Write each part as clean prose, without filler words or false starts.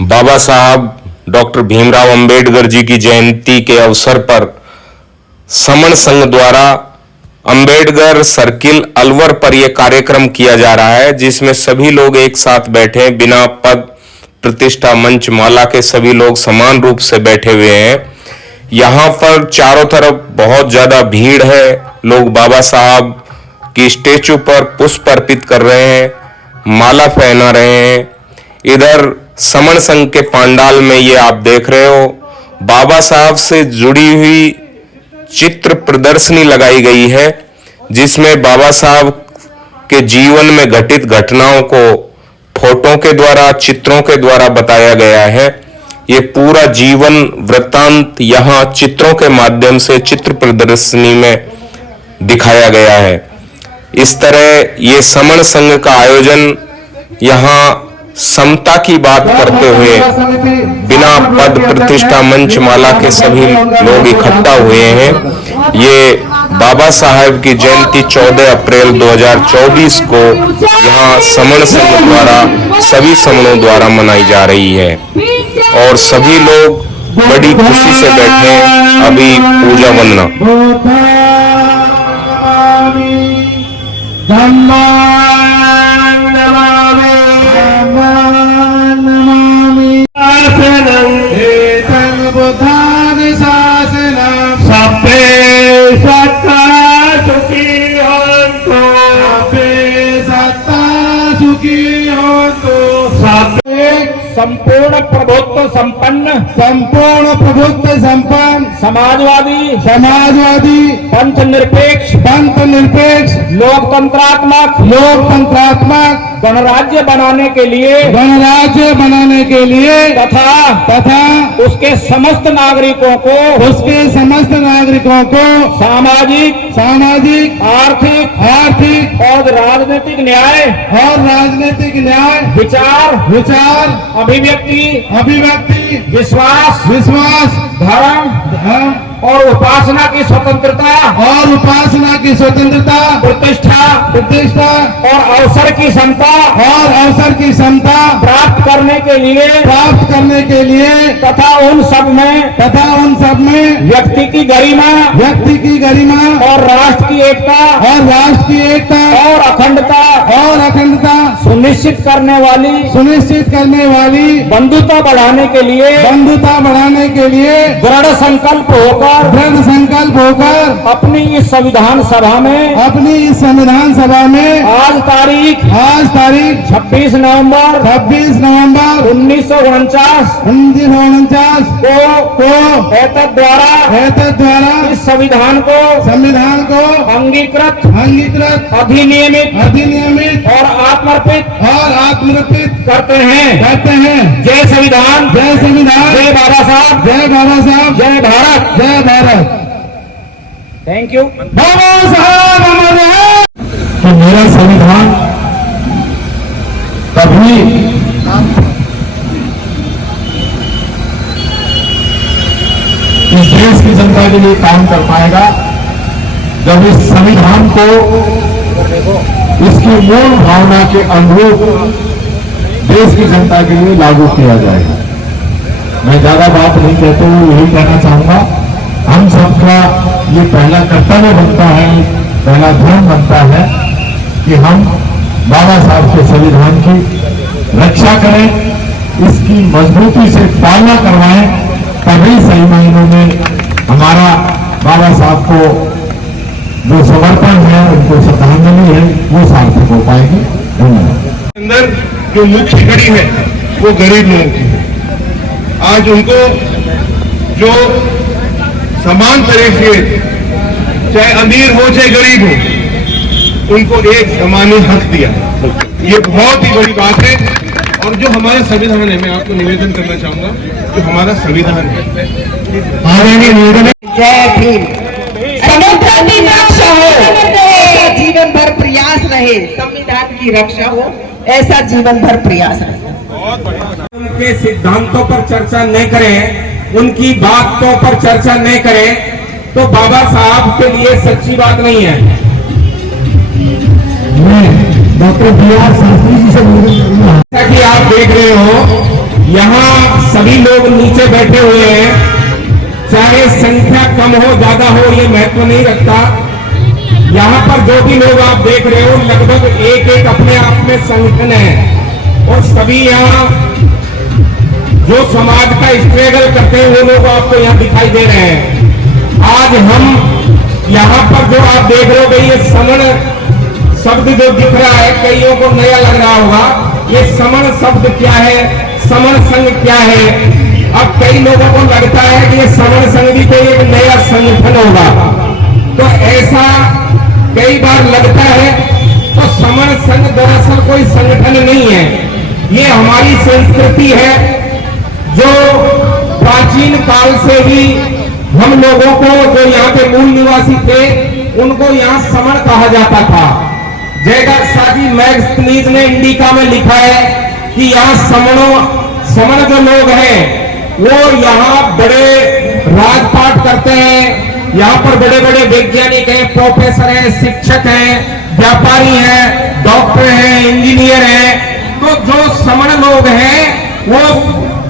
बाबा साहब डॉक्टर भीमराव अंबेडकर जी की जयंती के अवसर पर समण संघ द्वारा अंबेडकर सर्किल अलवर पर यह कार्यक्रम किया जा रहा है, जिसमें सभी लोग एक साथ बैठे हैं। बिना पद प्रतिष्ठा मंच माला के सभी लोग समान रूप से बैठे हुए हैं। यहाँ पर चारों तरफ बहुत ज्यादा भीड़ है। लोग बाबा साहब की स्टेचू पर पुष्प अर्पित कर रहे हैं, माला पहना रहे हैं। इधर समण संघ के पंडाल में ये आप देख रहे हो, बाबा साहब से जुड़ी हुई चित्र प्रदर्शनी लगाई गई है, जिसमें बाबा साहब के जीवन में घटित घटनाओं को फोटो के द्वारा, चित्रों के द्वारा बताया गया है। ये पूरा जीवन वृत्तांत यहाँ चित्रों के माध्यम से चित्र प्रदर्शनी में दिखाया गया है। इस तरह ये समण संघ का आयोजन यहाँ समता की बात करते हुए बिना पद प्रतिष्ठा मंच माला के सभी लोग इकट्ठा हुए हैं। ये बाबा साहब की जयंती 14 अप्रैल 2024 को यहाँ समण संघ द्वारा सभी समणों द्वारा मनाई जा रही है और सभी लोग बड़ी खुशी से बैठे हैं। अभी पूजा वंदना संपूर्ण प्रभुत्व संपन्न समाजवादी पंथ निरपेक्ष लोकतंत्रात्मक गणराज्य बनाने के लिए तथा उसके समस्त नागरिकों को सामाजिक आर्थिक और राजनीतिक न्याय विचार अभिव्यक्ति विश्वास धर्म और उपासना की स्वतंत्रता प्रतिष्ठा और अवसर की समता प्राप्त करने के लिए तथा उन सब में व्यक्ति की गरिमा और राष्ट्र की एकता और अखंडता सुनिश्चित करने वाली बंधुता बढ़ाने के लिए दृढ़ संकल्प होकर अपनी इस संविधान सभा में आज तारीख 26 नवंबर 1949 को एतद द्वारा इस संविधान को अंगीकृत अधिनियमित और आत्मर्पित करते हैं। जय संविधान, जय बाबा साहब, जय भारत। Thank you. बाबा साहब हमारे तो मेरा संविधान तभी इस देश की जनता के लिए काम कर पाएगा जब इस संविधान को इसकी मूल भावना के अनुरूप देश की जनता के लिए लागू किया जाएगा। मैं ज्यादा बात नहीं कहते हुए यही कहना चाहूंगा, हम सबका ये पहला कर्तव्य बनता है, पहला धर्म बनता है कि हम बाबा साहब के संविधान की रक्षा करें, इसकी मजबूती से पालना करवाएं, तभी सही मायनों में हमारा बाबा साहब को जो समर्पण है, उनको श्रद्धांजलि है, वो सार्थक हो पाएगी। धन्यवाद। अंदर जो मुख्य कड़ी है वो गरीब लोगों की है। आज उनको जो समान तरह से चाहे अमीर हो चाहे गरीब हो, उनको एक समान हक दिया। ये बहुत ही बड़ी बात है। और जो हमारा संविधान है, मैं आपको निवेदन करना चाहूंगा, जो हमारा संविधान है, जय भीम। संविधान की रक्षा हो, ऐसा जीवन भर प्रयास रहे। संविधान की रक्षा हो, ऐसा जीवन भर प्रयास रहे। उनके सिद्धांतों पर चर्चा नहीं करें, उनकी बातों पर चर्चा नहीं करें, तो बाबा साहब के लिए सच्ची बात नहीं है। मैं doctor B are Shastri ji से जैसा कि आप देख रहे हो यहाँ सभी लोग नीचे बैठे हुए हैं, चाहे संख्या कम हो ज्यादा हो ये महत्व नहीं रखता। यहाँ पर जो भी लोग आप देख रहे हो लगभग एक एक अपने आप में संगठन है और सभी यहाँ जो समाज का स्ट्रगल करते हैं वो लोग आपको यहाँ दिखाई दे रहे हैं। आज हम यहाँ पर जो आप देख रहे हो भाई ये समण शब्द जो दिख रहा है कईयों को नया लग रहा होगा, ये समण शब्द क्या है, समण संघ क्या है। अब कई लोगों को लगता है कि ये समण संघ भी कोई एक नया संगठन होगा, तो ऐसा कई बार लगता है। तो समण संघ दरअसल कोई संगठन नहीं है, ये हमारी संस्कृति है जो प्राचीन काल से ही हम लोगों को जो यहाँ के मूल निवासी थे उनको यहाँ समण कहा जाता था। जयगढ़ साजी मैग्नीज ने इंडिका में लिखा है कि यहाँ समण जो लोग हैं वो यहाँ बड़े राजपाट करते हैं, यहाँ पर बड़े बड़े वैज्ञानिक हैं, प्रोफेसर हैं, शिक्षक हैं, व्यापारी हैं, डॉक्टर हैं, इंजीनियर हैं। तो जो समण लोग हैं वो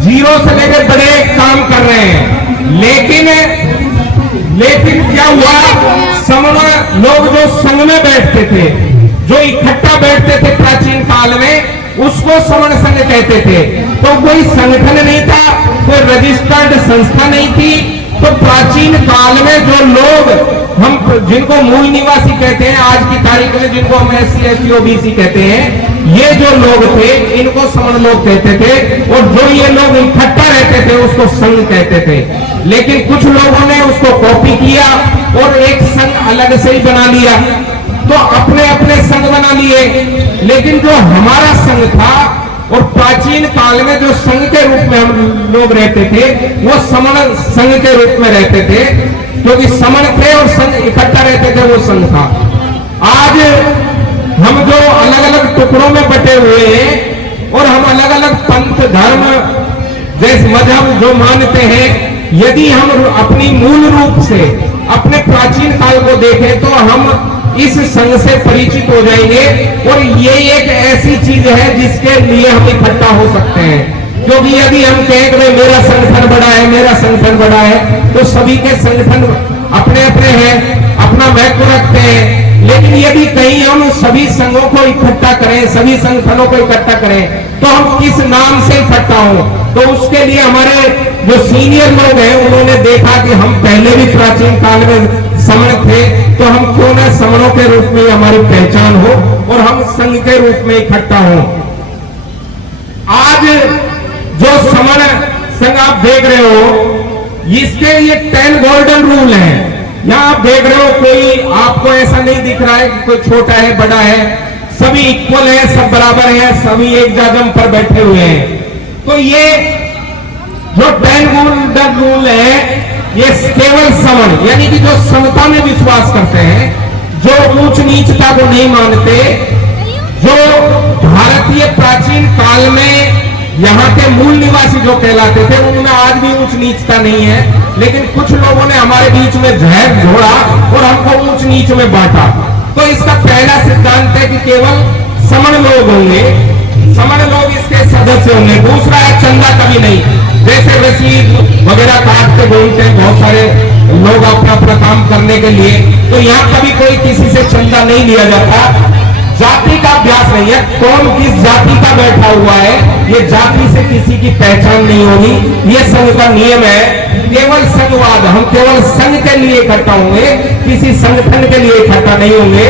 जीरो से लेकर बड़े काम कर रहे हैं। लेकिन क्या हुआ, समण लोग जो संघ में बैठते थे, जो इकट्ठा बैठते थे प्राचीन काल में, उसको समण संघ कहते थे। तो कोई संगठन नहीं था, कोई रजिस्टर्ड संस्था नहीं थी। तो प्राचीन काल में जो लोग हम जिनको मूल निवासी कहते हैं, आज की तारीख में जिनको हम SC ST OBC कहते हैं, ये जो लोग थे इनको समण लोग कहते थे। और जो ये लोग इकट्ठा रहते थे उसको संघ कहते थे। लेकिन कुछ लोगों ने उसको कॉपी किया और एक संघ अलग से ही बना लिया, तो अपने अपने संघ बना लिए। लेकिन जो हमारा संघ था और प्राचीन काल में जो संघ के रूप में हम लोग रहते थे वो समण संघ के रूप में रहते थे, क्योंकि समण थे और संघ इकट्ठा रहते थे, वो संघ था। आज हम जो अलग अलग टुकड़ों में बटे हुए हैं और हम अलग अलग पंथ धर्म जैसे मजहब जो मानते हैं, यदि हम अपनी मूल रूप से अपने प्राचीन काल को देखें तो हम इस संघ से परिचित हो जाएंगे। और ये एक ऐसी चीज है जिसके लिए हम इकट्ठा हो सकते हैं, क्योंकि यदि हम कहें कि मेरा संगठन बड़ा है, मेरा संगठन बड़ा है, तो सभी के संगठन अपने अपने हैं, अपना महत्व रखते हैं। लेकिन यदि कहीं हम सभी संघों को इकट्ठा करें, सभी संगठनों को इकट्ठा करें, तो हम किस नाम से इकट्ठा हों। तो उसके लिए हमारे जो सीनियर लोग हैं उन्होंने देखा कि हम पहले भी प्राचीन काल में समण थे, तो हम क्यों न समणों के रूप में हमारी पहचान हो और हम संघ के रूप में इकट्ठा हो। आज जो समण संघ आप देख रहे हो, इसके ये 10 गोल्डन रूल हैं। यहाँ आप देख रहे हो, कोई आपको ऐसा नहीं दिख रहा है कि कोई छोटा है बड़ा है, सभी इक्वल है, सब बराबर है, सभी एक जागम पर बैठे हुए हैं। तो ये जो 10 गोल्डन रूल है ये केवल समण यानी कि जो समता में विश्वास करते हैं, जो ऊंच नीचता को नहीं मानते, जो भारतीय प्राचीन काल में यहाँ के मूल निवासी जो कहलाते थे उनमें आज भी ऊंच नीचता नहीं है। लेकिन कुछ लोगों ने हमारे बीच में जहर घोड़ा और हमको ऊंच नीच में बांटा। तो इसका पहला सिद्धांत है कि केवल समण लोग होंगे, समण लोग इसके सदस्य होंगे। दूसरा है चंदा कभी नहीं, जैसे रसीद वगैरह काट के बोलते हैं बहुत सारे लोग अपना अपना काम करने के लिए, तो यहाँ कभी कोई किसी से चंदा नहीं लिया जाता। जाति का अभ्यास नहीं है, कौन किस जाति का बैठा हुआ है, ये जाति से किसी की पहचान नहीं होगी, ये संघ का नियम है। केवल संघवाद, हम केवल संघ के लिए इकट्ठा होंगे, किसी संगठन के लिए इकट्ठा नहीं होंगे।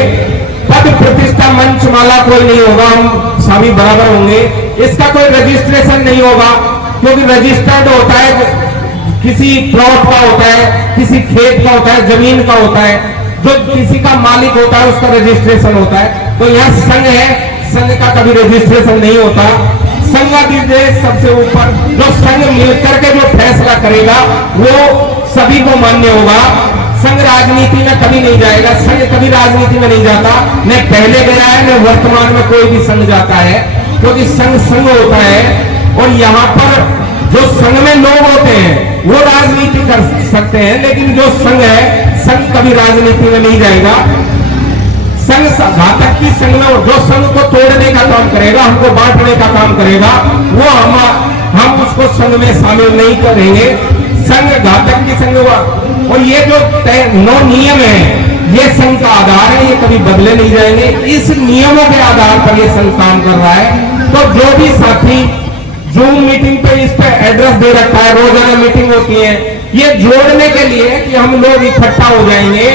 पद प्रतिष्ठा मंच माला कोई नहीं होगा, हम सभी बराबर होंगे। इसका कोई रजिस्ट्रेशन नहीं होगा, क्योंकि रजिस्टर्ड होता है किसी प्लॉट का होता है, किसी खेत का होता है, जमीन का होता है, जो किसी का मालिक होता है उसका रजिस्ट्रेशन होता है। तो यह संघ है, संघ का कभी रजिस्ट्रेशन नहीं होता। संघाधिदेश सबसे ऊपर, जो संघ मिलकर के जो फैसला करेगा वो सभी को मान्य होगा। संघ राजनीति में कभी नहीं जाएगा, संघ कभी राजनीति में नहीं जाता, न पहले गया है न वर्तमान में कोई भी संघ जाता है, क्योंकि संघ संघ होता है। और यहाँ पर जो संघ में लोग होते हैं वो राजनीति कर सकते हैं, लेकिन जो संघ है, संघ कभी राजनीति में नहीं जाएगा। संघ घातक की संघ में जो संघ को तोड़ने का काम करेगा, हमको बांटने का काम करेगा, वो हम संघ में शामिल नहीं करेंगे, संघ घातक की संघ हुआ। और ये जो 9 नियम है, ये संघ का आधार है, ये कभी बदले नहीं जाएंगे। इस नियमों के आधार पर ये संघ काम कर रहा है। तो जो भी साथी जूम मीटिंग पे इस पे एड्रेस दे रखा है, रोजाना मीटिंग होती है, ये जोड़ने के लिए कि हम लोग इकट्ठा हो जाएंगे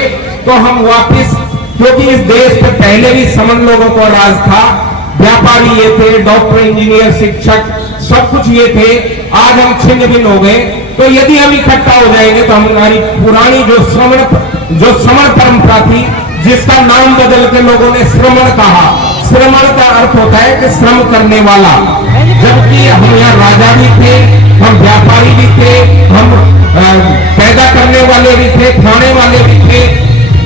तो हम वापिस, क्योंकि इस देश पे पहले भी समन लोगों को राज था, व्यापारी ये थे, डॉक्टर, इंजीनियर, शिक्षक, सब कुछ ये थे। आज हम छिन्न भिन्न हो गए। तो यदि हम इकट्ठा हो जाएंगे तो हमारी पुरानी जो श्रमण परंपरा थी, जिसका नाम बदल के लोगों ने श्रमण कहा। श्रमण का अर्थ होता है कि श्रम करने वाला, जबकि हम यहाँ राजा भी थे, हम व्यापारी भी थे, हम पैदा करने वाले भी थे, खाने वाले भी थे,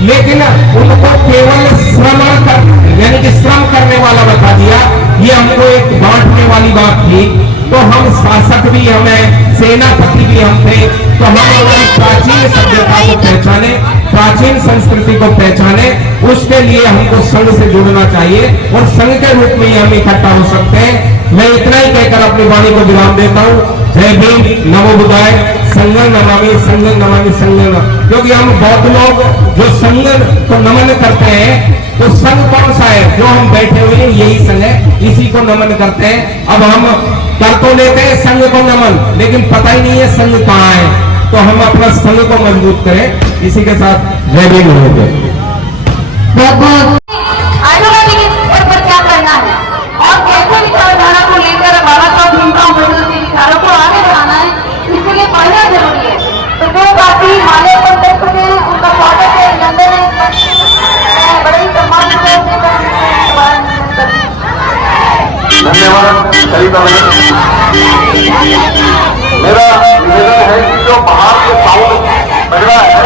लेकिन उनको केवल श्रमण कर यानी कि श्रम करने वाला बता दिया। ये हमको एक बांटने वाली बात थी। तो हम शासक भी हमें, सेनापति भी हम थे। तो हम हमारी प्राचीन सभ्यता को पहचाने, प्राचीन संस्कृति को पहचाने, उसके लिए हमको संघ से जुड़ना चाहिए और संघ के रूप में ही हम इकट्ठा हो सकते हैं। मैं इतना ही कहकर अपनी वाणी को विराम देता हूँ। जय भीम, नमो बुद्धाय, संघ नमामि, संघ नमामि, संघ नमामि। क्योंकि हम बौद्ध लोग जो संघ को नमन करते हैं, तो संघ कौन सा है? जो हम बैठे हुए हैं यही संघ है, इसी को नमन करते हैं। अब हम कर तो लेते हैं संघ को नमन, लेकिन पता ही नहीं है संघ कहाँ है। तो हम अपना संघ को मजबूत करें। इसी के साथ जय भीम, नमो बुद्धाय। आइडियोलॉजी के पर क्या करना है और कैसे विचारधारा को लेकर बाबा साहब भीमराव अम्बेडकर के विचारों को आगे बढ़ाना है, इसके लिए पढ़ना जरूरी है। तो जो बाकी माले कॉन्टेक्ट में उनका स्वागत है, लंदन में बड़े ही सम्मान से धन्यवाद सरिता मैडम। मेरा है कि जो बाहर से साउंड बज रहा है,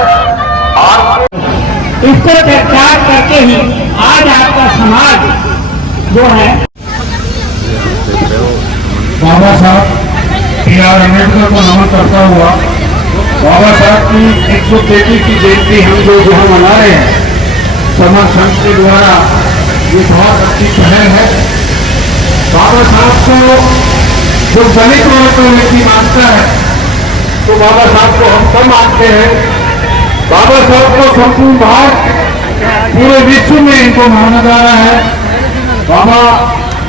इसको त्याग करके ही आज आपका समाज जो है, बाबा साहब B.R. अम्बेडकर को नमन करता हुआ, बाबा साहब की 133 की जयंती हम जो मना रहे हैं समर संघ के द्वारा, ये बहुत अच्छी पहल है। बाबा साहब को जो दलित वर्ग को व्यक्ति मानता है, तो बाबा साहब को हम सब मानते हैं। बाबा साहब को संपूर्ण भारत, पूरे विश्व में इनको माना जा रहा है। बाबा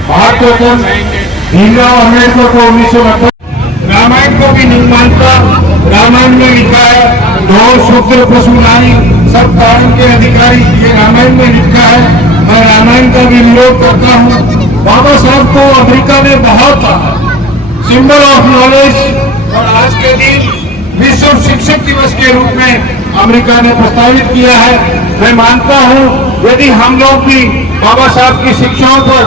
भारत भीमराव अम्बेडकर को 1990 रामायण को भी नहीं मानता। रामायण में लिखा है गौ, शूद्र, पशु, नारी सब कारण के अधिकारी, ये रामायण में लिखा है। मैं रामायण का भी विरोध करता हूँ। बाबा साहब को अमेरिका में बहुत सिंबल ऑफ नॉलेज और आज के दिन विश्व शिक्षक दिवस के रूप में अमेरिका ने प्रस्तावित किया है। मैं मानता हूं यदि हम लोग भी बाबा साहब की शिक्षाओं पर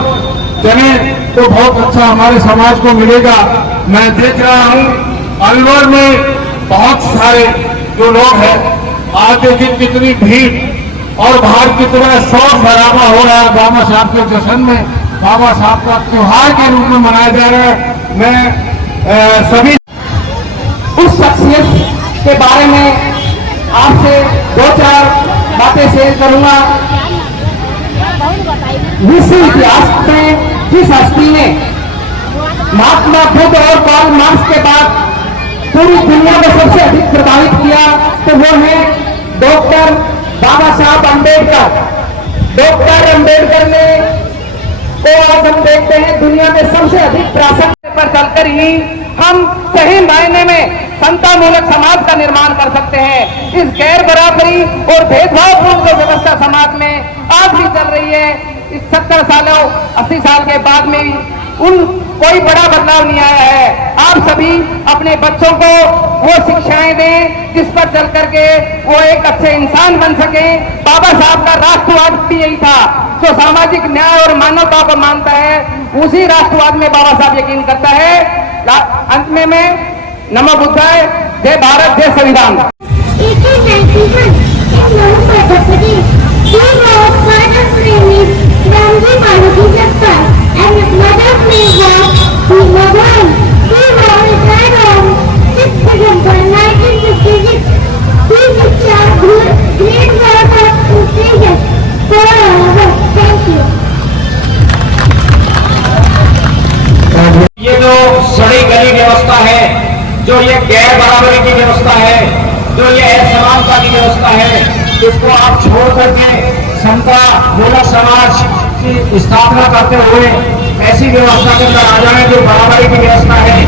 चले तो बहुत अच्छा हमारे समाज को मिलेगा। मैं देख रहा हूं अलवर में बहुत सारे जो लोग हैं, आज देखिए कितनी भीड़ और बाहर कितना शोर शराबा हो रहा है। बाबा साहब के जश्न में, बाबा साहब का त्योहार के रूप में मनाया जा रहा है। मैं सभी उस शख्सियत के बारे में आपसे 2-4 बातें शेयर करूंगा। विश्व इतिहास में जिस हस्ती ने महात्मा बुद्ध और कार्ल मार्क्स के बाद पूरी दुनिया को सबसे अधिक प्रभावित किया, तो वो है डॉक्टर बाबा साहब अम्बेडकर। डॉक्टर अम्बेडकर ने तो आज हम देखते हैं दुनिया में सबसे अधिक प्रासंगिक पर चलकर ही हम सही मायने में समतामूलक समाज का निर्माण कर सकते हैं। इस गैर बराबरी और भेदभावपूर्ण जो व्यवस्था समाज में आज भी चल रही है, इस 70 सालों 80 साल के बाद में उन कोई बड़ा बदलाव नहीं आया है। आप सभी अपने बच्चों को वो शिक्षाएं दें जिस पर चल करके वो एक अच्छे इंसान बन सके। बाबा साहब का राष्ट्रवाद भी यही था, जो सामाजिक न्याय और मानवता को मानता है, उसी राष्ट्रवाद में बाबा साहब यकीन करता है। अंत में मैं नमो बुद्धाय, जय भारत, जय संविधान। ये जो सड़ी गली व्यवस्था है, जो ये गैर बराबरी की व्यवस्था है, जो ये असमानता की व्यवस्था है, इसको आप छोड़ करके समता मूलक समाज की स्थापना करते हुए ऐसी व्यवस्था के अंदर आ जाए जो बराबरी की व्यवस्था है,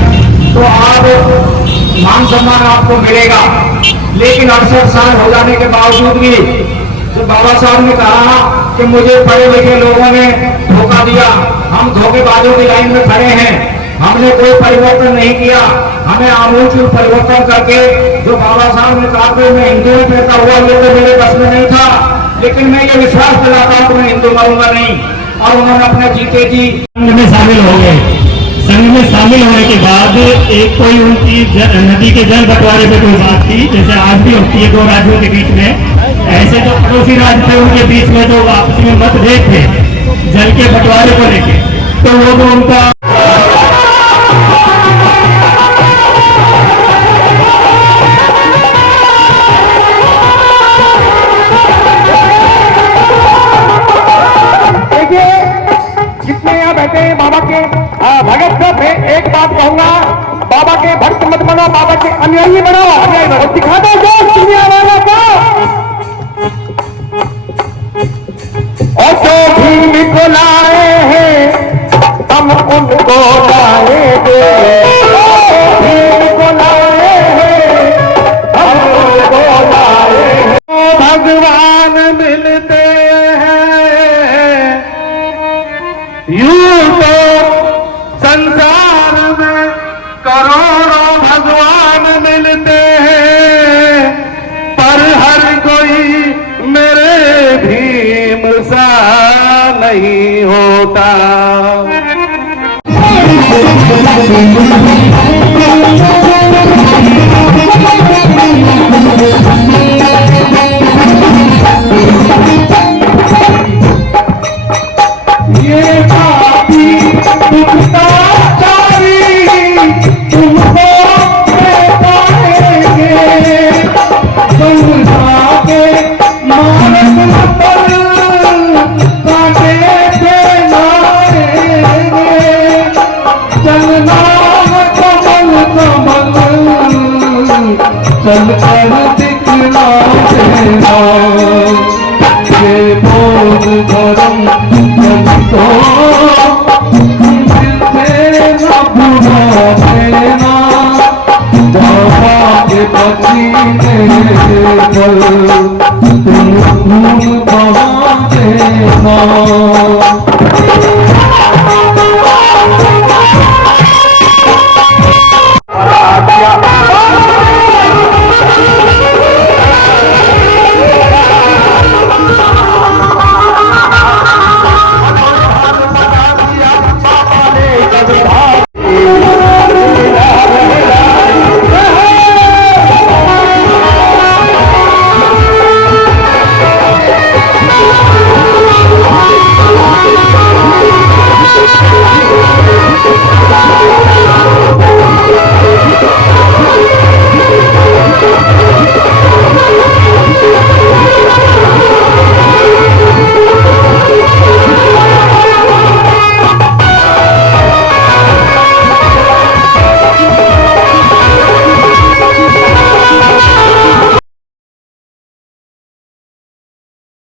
तो आप मान सम्मान आपको मिलेगा। लेकिन 68 साल हो जाने के बावजूद भी जो बाबा साहब ने कहा कि मुझे पढ़े लिखे लोगों ने धोखा दिया, हम धोखेबाजों की लाइन में खड़े हैं, हमने कोई परिवर्तन नहीं किया, हमें आमूलचूल परिवर्तन करके जो बाबा साहब ने कहा कि मैं हिंदू में पैदा हुआ, ये तो मेरे बस में नहीं था, लेकिन मैं ये विश्वास दिलाता हूं कि मैं हिंदू मरूंगा नहीं। और उन्होंने अपने जीते जी संघ में शामिल हो गए। संघ में शामिल होने के बाद एक कोई उनकी नदी के जल बंटवारे पे कोई बात थी, जैसे आज भी होती है दो राज्यों के बीच में, ऐसे जो पड़ोसी राज्य थे उनके बीच में जो आपस में मतभेद थे जल के बंटवारे को लेके, तो वो तो उनका बाबा के भगत सब है। एक बात कहूंगा, बाबा के भक्त मत बनो, बाबा के अनुयायी बनो और दिखा दो जोश दुनिया वालों को। और जो भीम को लाए हैं हम उनको लाएंगे, भीम को लाए हैं हम उनको लाएंगे। भगवान मिलते हैं यूं तो संसार में करोड़ों भगवान मिलते हैं, पर हर कोई मेरे भीम सा नहीं होता। ये पापी दुष्टाचारी तुमको पाएंगे, संसार के मार्ग पर कांटे से मारेंगे। चलना कमल कमल चल कर दिखला देना, ये बोध धर्म तो मिलते न भुला देना, बाबा के पसीने पर तुम खून बहा देना।